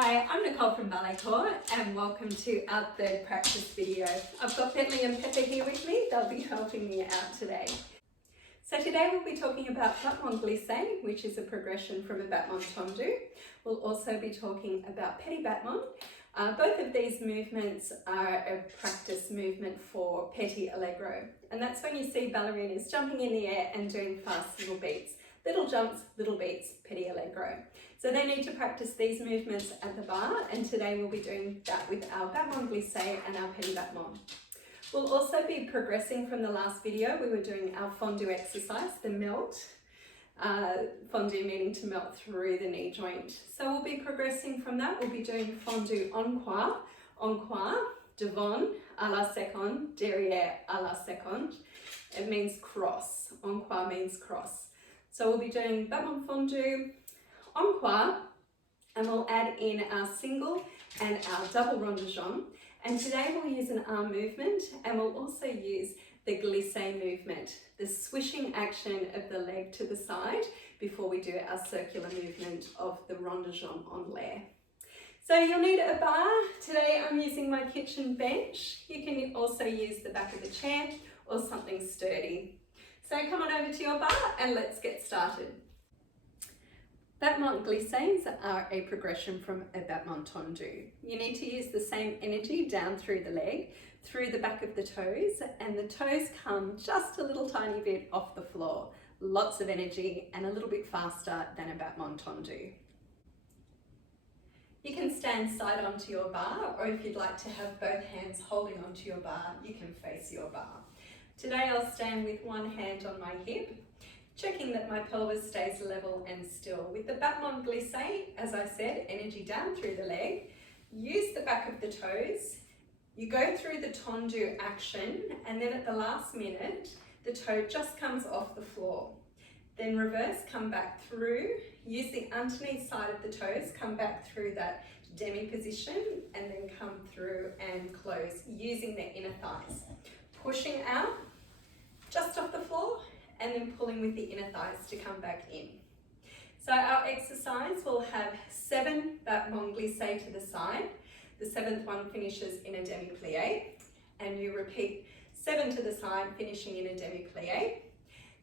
Hi, I'm Nicole from Ballet and welcome to our third practice video. I've got Bentley and Pepper here with me. They'll be helping me out today. So today we'll be talking about Battement Glisse, which is a progression from a Battement Tendu. We'll also be talking about Petit Battement. Both of these movements are a practice movement for Petit Allegro, and that's when you see ballerinas jumping in the air and doing fast little beats. Little jumps, little beats, Petit Allegro. So they need to practice these movements at the bar, and today we'll be doing that with our Battement Glisse and our Petit Battement. We'll also be progressing from the last video. We were doing our Fondu exercise, the melt. Fondu meaning to melt through the knee joint. So we'll be progressing from that. We'll be doing Fondu en croix, devant, à la seconde, derrière, à la seconde. It means cross. En croix means cross. So we'll be doing Battement Fondu en croix, and we'll add in our single and our double Rond de Jambe. And today we'll use an arm movement, and we'll also use the glisse movement, the swishing action of the leg to the side before we do our circular movement of the Rond de Jambe en l'air. So you'll need a bar. Today I'm using my kitchen bench. You can also use the back of the chair or something sturdy. So come on over to your bar and let's get started. Battement glisses are a progression from a Battement Tendu. You need to use the same energy down through the leg, through the back of the toes, and the toes come just a little tiny bit off the floor. Lots of energy and a little bit faster than a Battement Tendu. You can stand side onto your bar, or if you'd like to have both hands holding onto your bar, you can face your bar. Today I'll stand with one hand on my hip, checking that my pelvis stays level and still. With the Battement Glisse, as I said, energy down through the leg, use the back of the toes, you go through the tendu action, and then at the last minute, the toe just comes off the floor. Then reverse, come back through, use the underneath side of the toes, come back through that demi position, and then come through and close using the inner thighs. Pushing out, just off the floor, and then pulling with the inner thighs to come back in. So our exercise will have 7 Battement Glisse to the side. The 7th one finishes in a demi-plie, and you repeat 7 to the side, finishing in a demi-plie.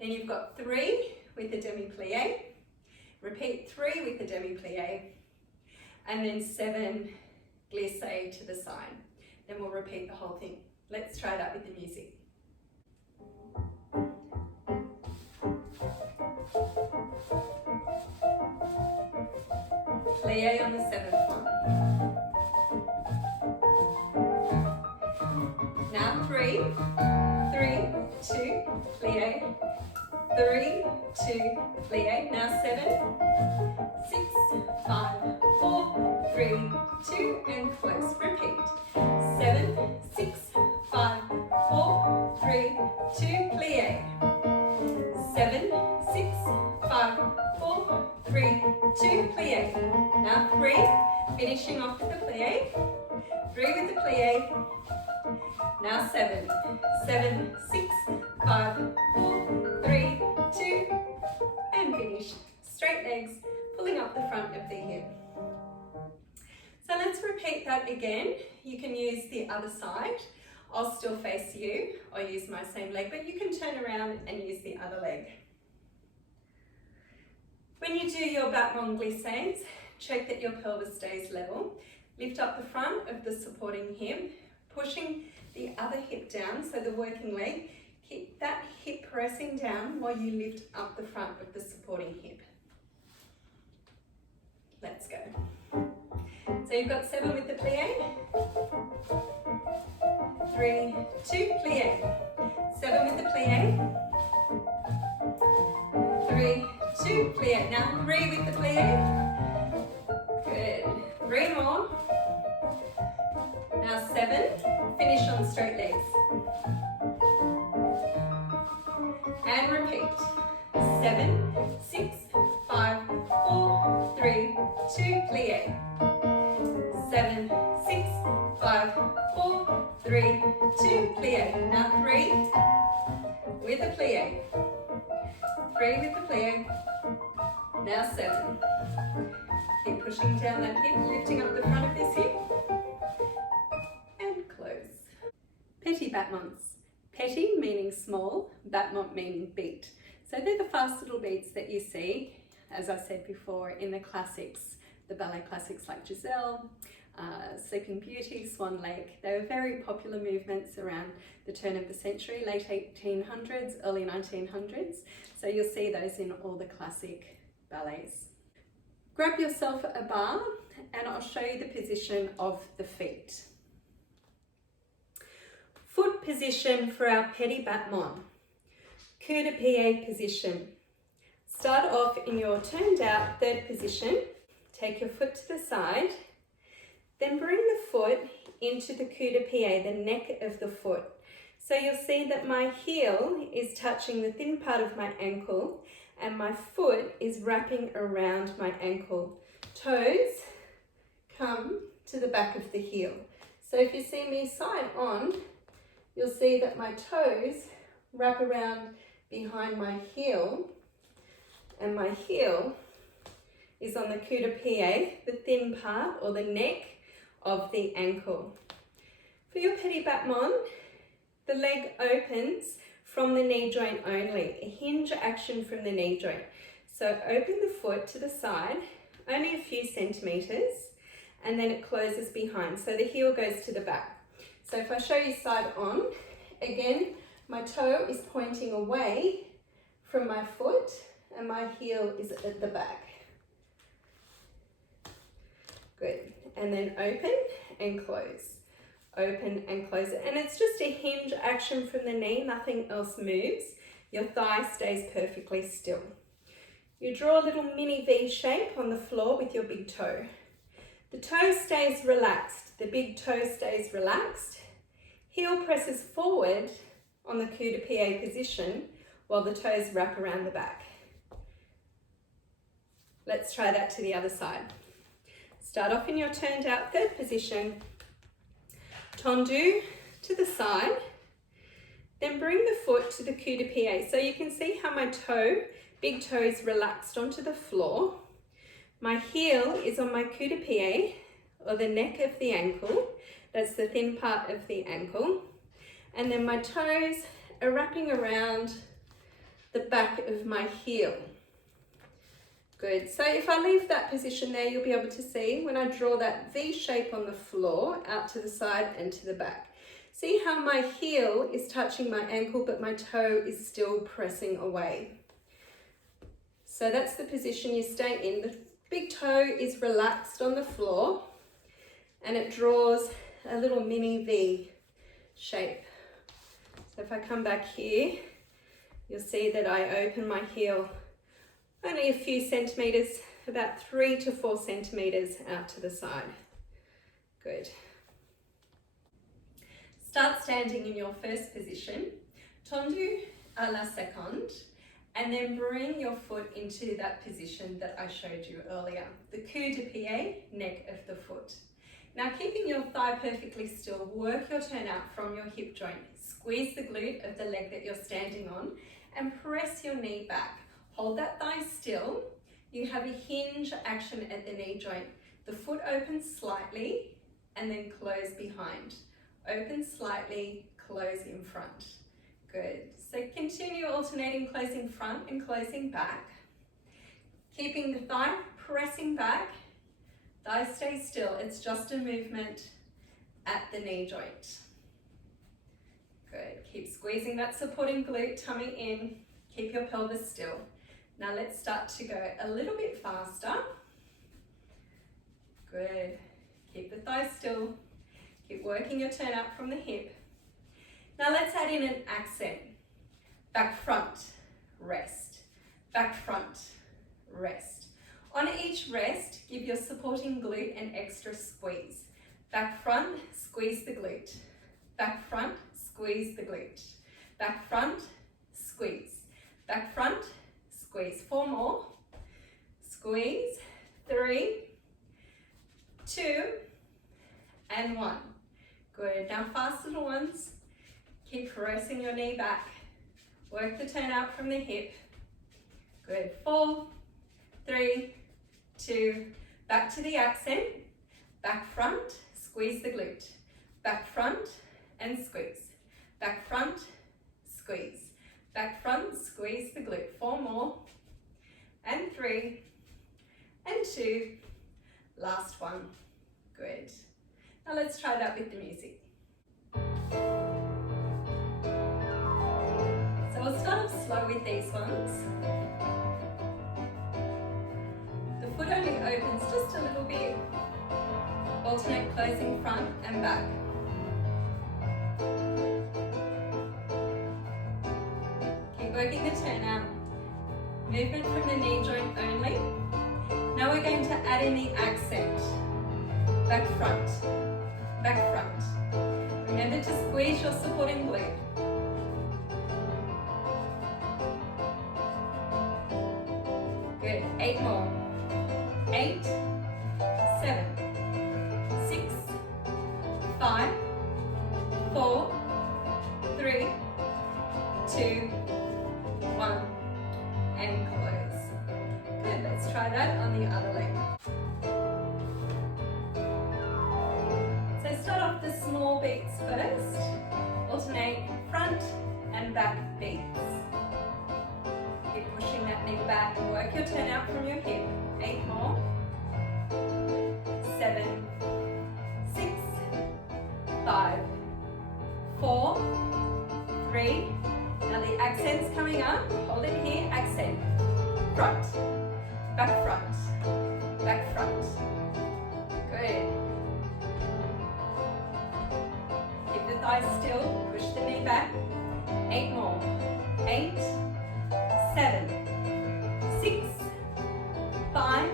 Then you've got 3 with a demi-plie, repeat 3 with a demi-plie, and then 7 glisse to the side. Then we'll repeat the whole thing. Let's try that with the music. Plie on the 7th one. Now 3, 2, plie, 3, 2, plie. Now 7, 6, 5, 4, 3, 2, and close. Repeat. 7, 6, 5, 4, 3, 2, plie. 7, 6, 5, 4, 3, 2, plie. Now 3, finishing off with the plie. 3 with the plie. Now 7, 6, 5, 4, 3, 2, and finish. Straight legs, pulling up the front of the hip. So let's repeat that again. You can use the other side. I'll still face you, or use my same leg, but you can turn around and use the other leg. When you do your Battement glisses, check that your pelvis stays level. Lift up the front of the supporting hip, pushing the other hip down, so the working leg. Keep that hip pressing down while you lift up the front of the supporting hip. Let's go. So you've got 7 with the plie. 3, 2, plie. 7 with the plie. 3, 2, plie. Now 3 with the plie. Good. 3 more. Now 7. Finish on straight legs. And repeat. 7, 6, 5, 4, 3, 2, plie. 7, 6, 5, 4, 3, 2, plie. Now 3 with the plie. 3 with the plie. Now 7. Keep pushing. pushing down that hip, lifting up the front of this hip, and close. Petit Battements. Petit meaning small, battement meaning beat. So they're the fast little beats that you see, as I said before, in the classics, the ballet classics like Giselle, Sleeping Beauty, Swan Lake. They were very popular movements around the turn of the century, late 1800s, early 1900s. So you'll see those in all the classic ballets. Grab yourself a bar and I'll show you the position of the feet. Foot position for our Petit Battement. Coup de pied position. Start off in your turned out third position. Take your foot to the side. Then bring the foot into the coup de pied, the neck of the foot. So you'll see that my heel is touching the thin part of my ankle and my foot is wrapping around my ankle. Toes come to the back of the heel. So if you see me side on, you'll see that my toes wrap around behind my heel and my heel is on the coup de pied, the thin part or the neck of the ankle. For your Petit Battement, the leg opens from the knee joint only, a hinge action from the knee joint. So open the foot to the side, only a few centimeters, and then it closes behind. So the heel goes to the back. So if I show you side on, again, my toe is pointing away from my foot and my heel is at the back. Good. And then open and close. Open and close it. And it's just a hinge action from the knee, nothing else moves. Your thigh stays perfectly still. You draw a little mini V shape on the floor with your big toe. The toe stays relaxed, the big toe stays relaxed. Heel presses forward on the coup de pied position while the toes wrap around the back. Let's try that to the other side. Start off in your turned out third position. Tendu to the side. Then bring the foot to the coup de pied. So you can see how my toe, big toe is relaxed onto the floor. My heel is on my coup de pied or the neck of the ankle. That's the thin part of the ankle. And then my toes are wrapping around the back of my heel. Good. So if I leave that position there, you'll be able to see when I draw that V shape on the floor out to the side and to the back. See how my heel is touching my ankle, but my toe is still pressing away. So that's the position you stay in. The big toe is relaxed on the floor and it draws a little mini V shape. So if I come back here, you'll see that I open my heel only a few centimeters, about 3 to 4 centimeters out to the side. Good. Start standing in your first position, tendu à la seconde, and then bring your foot into that position that I showed you earlier, the coup de pied, neck of the foot. Now keeping your thigh perfectly still, work your turn out from your hip joint. Squeeze the glute of the leg that you're standing on and press your knee back. Hold that thigh still. You have a hinge action at the knee joint. The foot opens slightly and then close behind. Open slightly, close in front. Good. So continue alternating closing front and closing back. Keeping the thigh pressing back. Thigh stays still. It's just a movement at the knee joint. Good. Keep squeezing that supporting glute, tummy in. Keep your pelvis still. Now let's start to go a little bit faster. Good. Keep the thigh still. Keep working your turn out from the hip. Now let's add in an accent. Back front, rest. Back front, rest. On each rest, give your supporting glute an extra squeeze. Back front, squeeze the glute. Back front, squeeze the glute. Back front, squeeze. Back front, squeeze. 4 more. Squeeze. 3, 2, and 1. Good. Now fast little ones. Keep pressing your knee back. Work the turn out from the hip. Good. 4, 3, 2, Back to the accent, back front, squeeze the glute. Back front and squeeze. Back front, squeeze. Back front, squeeze the glute. 4 more. And 3. And 2. Last one. Good. Now let's try that with the music. So we'll start off slow with these ones. The foot only opens just a little bit. Alternate closing front and back. Keep working the turnout. Movement from the knee joint only. Now we're going to add in the accent. Back front, back front. Remember to squeeze your supporting glute. Good, 8 more. 8, 7, 6, 5, 4, 3, 2, 1, and close. Good, let's try that on the other leg. So start off the small beats first. Alternate front and back beats. Keep pushing that knee back. Work your turnout from your hip. 8 more. 7, 6, 5, 4, 3. Now the accent's coming up. Hold it here. Accent. Front. Back front. Back front. Good. Keep the thighs still. Push the knee back. 8 more. 8, 7, 6, 5,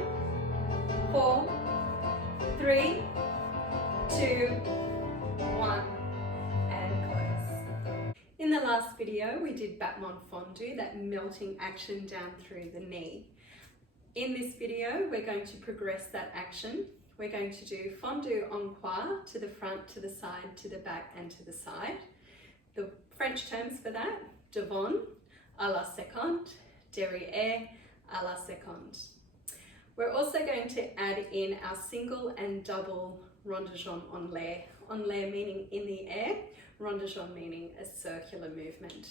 4, 3, 2, 1, and close. In the last video, we did Battement Fondu, that melting action down through the knee. In this video, we're going to progress that action. We're going to do Fondu en croix, to the front, to the side, to the back, and to the side. The French terms for that, devant, à la seconde, derrière, à la seconde. We're also going to add in our single and double rond de jambe en l'air. En l'air meaning in the air, rond de jambe meaning a circular movement.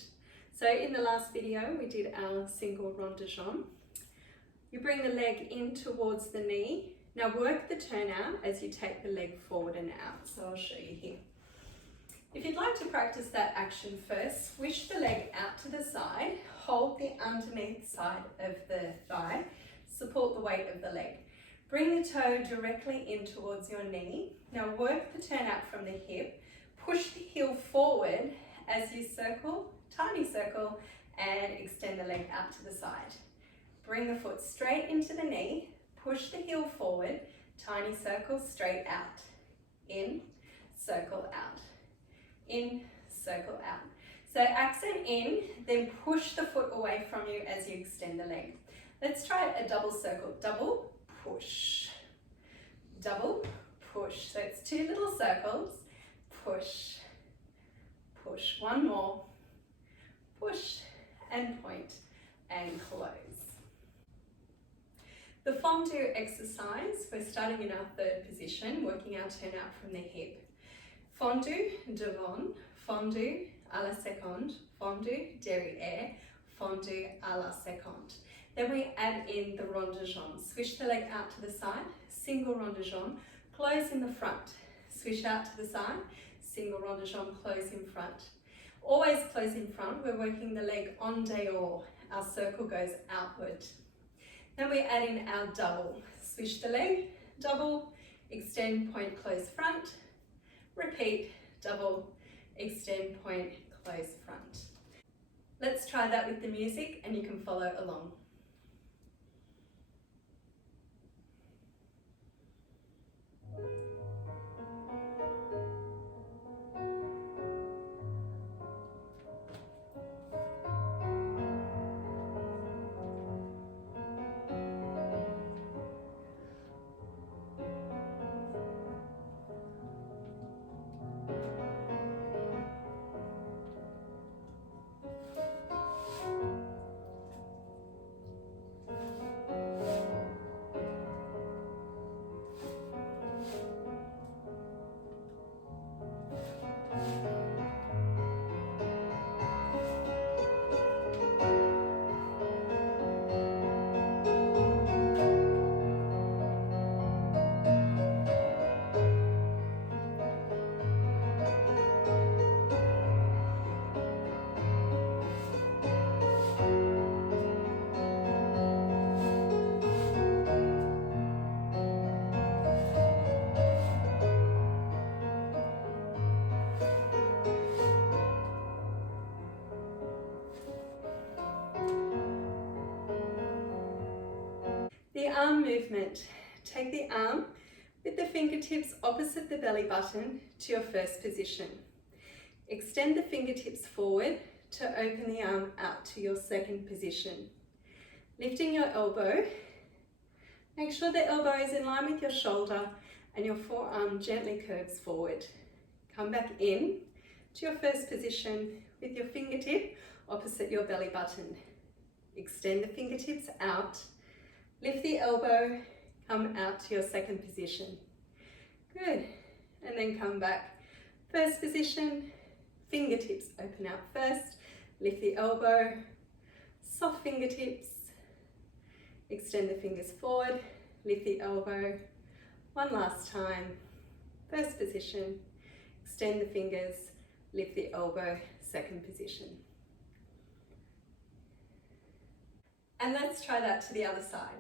So in the last video, we did our single rond de jambe. You bring the leg in towards the knee. Now work the turnout as you take the leg forward and out. So I'll show you here. If you'd like to practice that action first, swish the leg out to the side, hold the underneath side of the thigh, support the weight of the leg. Bring the toe directly in towards your knee. Now work the turnout from the hip, push the heel forward as you circle, tiny circle, and extend the leg out to the side. Bring the foot straight into the knee, push the heel forward, tiny circle, straight out. In, circle out. In, circle out. So accent in, then push the foot away from you as you extend the leg. Let's try a double circle. Double, push. Double, push. So it's 2 little circles. Push, push. 1 more. Push and point and close. The Fondu exercise, we're starting in our 3rd position, working our turnout from the hip. Fondu, devant, fondu, à la seconde, fondu, derrière, fondu, à la seconde. Then we add in the rond de jambe. Swish the leg out to the side, single rond de jambe, close in the front. Swish out to the side, single rond de jambe, close in front. Always close in front, we're working the leg en dehors. Our circle goes outward. Then we add in our double. Swish the leg, double, extend, point, close front. Repeat, double, extend, point, close front. Let's try that with the music and you can follow along. arm movement. Take the arm with the fingertips opposite the belly button to your first position. Extend the fingertips forward to open the arm out to your second position. Lifting your elbow, make sure the elbow is in line with your shoulder and your forearm gently curves forward. Come back in to your first position with your fingertip opposite your belly button. Extend the fingertips out, lift the elbow, come out to your second position. Good, and then come back. First position, fingertips open out first, lift the elbow, soft fingertips, extend the fingers forward, lift the elbow. One last time, first position, extend the fingers, lift the elbow, second position. And let's try that to the other side.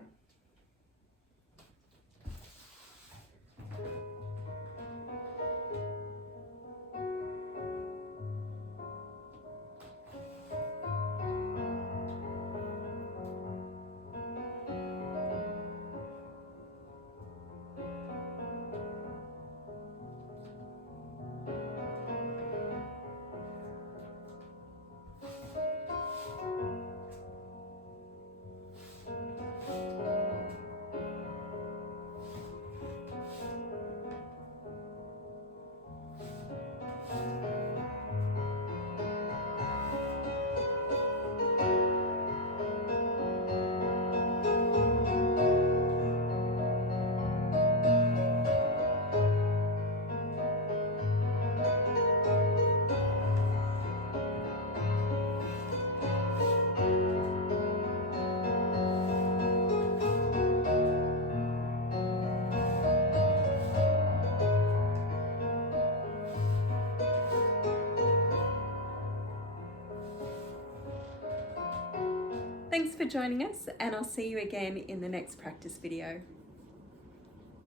Thanks for joining us, and I'll see you again in the next practice video.